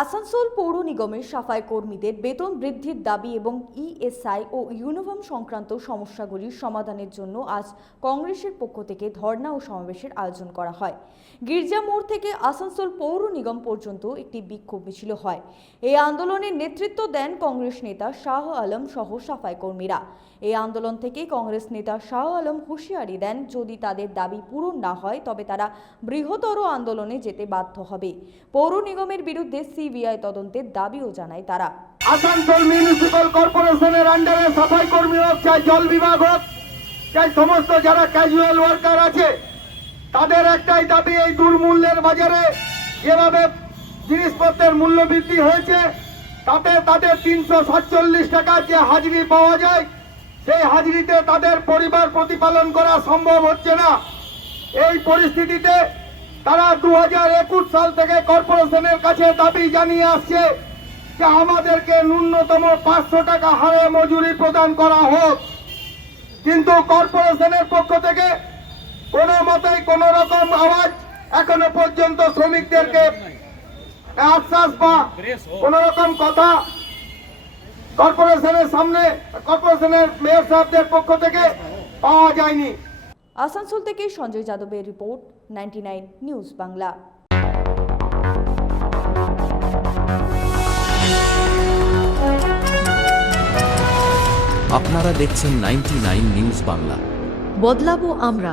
আসানসোল পৌর নিগমের সাফাই কর্মীদের বেতন বৃদ্ধির দাবি এবং ইএসআই ও ইউনিফর্ম সংক্রান্ত সমস্যাগুলির সমাধানের জন্য আজ কংগ্রেসের পক্ষ থেকে ধর্ণা ও সমাবেশের আয়োজন করা হয়। গির্জা মোড় থেকে আসানসোল পৌর নিগম পর্যন্ত একটি বিক্ষোভ মিছিল হয়। এই আন্দোলনের নেতৃত্ব দেন কংগ্রেস নেতা শাহ আলম সহ সাফাই কর্মীরা। এই আন্দোলন থেকে কংগ্রেস নেতা শাহ আলম হুঁশিয়ারি দেন, যদি তাদের দাবি পূরণ না হয় তবে তারা বৃহত্তর আন্দোলনে যেতে বাধ্য হবে। পৌর নিগমের বিরুদ্ধে সিবিআই তদন্তের দাবিও জানায় তারা। আসানসোল মিউনিসিপাল কর্পোরেশনের আন্ডারে সাফাই কর্মী হোক, চাই জল বিভাগ হোক, চাই সমস্ত যারা ক্যাজুয়াল ওয়ার্কার আছে, তাদের একটাই দাবি, এই দুর্মূল্যের বাজারে যেভাবে জিনিসপত্রের মূল্য বৃদ্ধি হয়েছে তাতে তাদের 347 টাকা যে হাজিরি পাওয়া যায়, সেই হাজিরিতে তাদের পরিবার প্রতিপালন করা সম্ভব হচ্ছে না। এই পরিস্থিতিতে তারা 2021 সাল থেকে কর্পোরেশনের কাছে দাবি জানিয়ে আসছে যে আমাদেরকে ন্যূনতম 500 টাকা হারে মজুরি প্রদান করা হোক, কিন্তু কর্পোরেশনের পক্ষ থেকে কোনো মতেই কোনো রকম আওয়াজ এখনো পর্যন্ত শ্রমিকদেরকে আশ্বাস বা কোন রকম কথা কর্পোরেশনের সামনে কর্পোরেশনের মেয়র সাহেবদের পক্ষ থেকে পাওয়া যায়নি। আসানসোল থেকে সঞ্জয় যাদবের রিপোর্ট, 99 নিউজ বাংলা। আপনারা দেখছেন 99 নিউজ বাংলা। বদলাবো আমরা।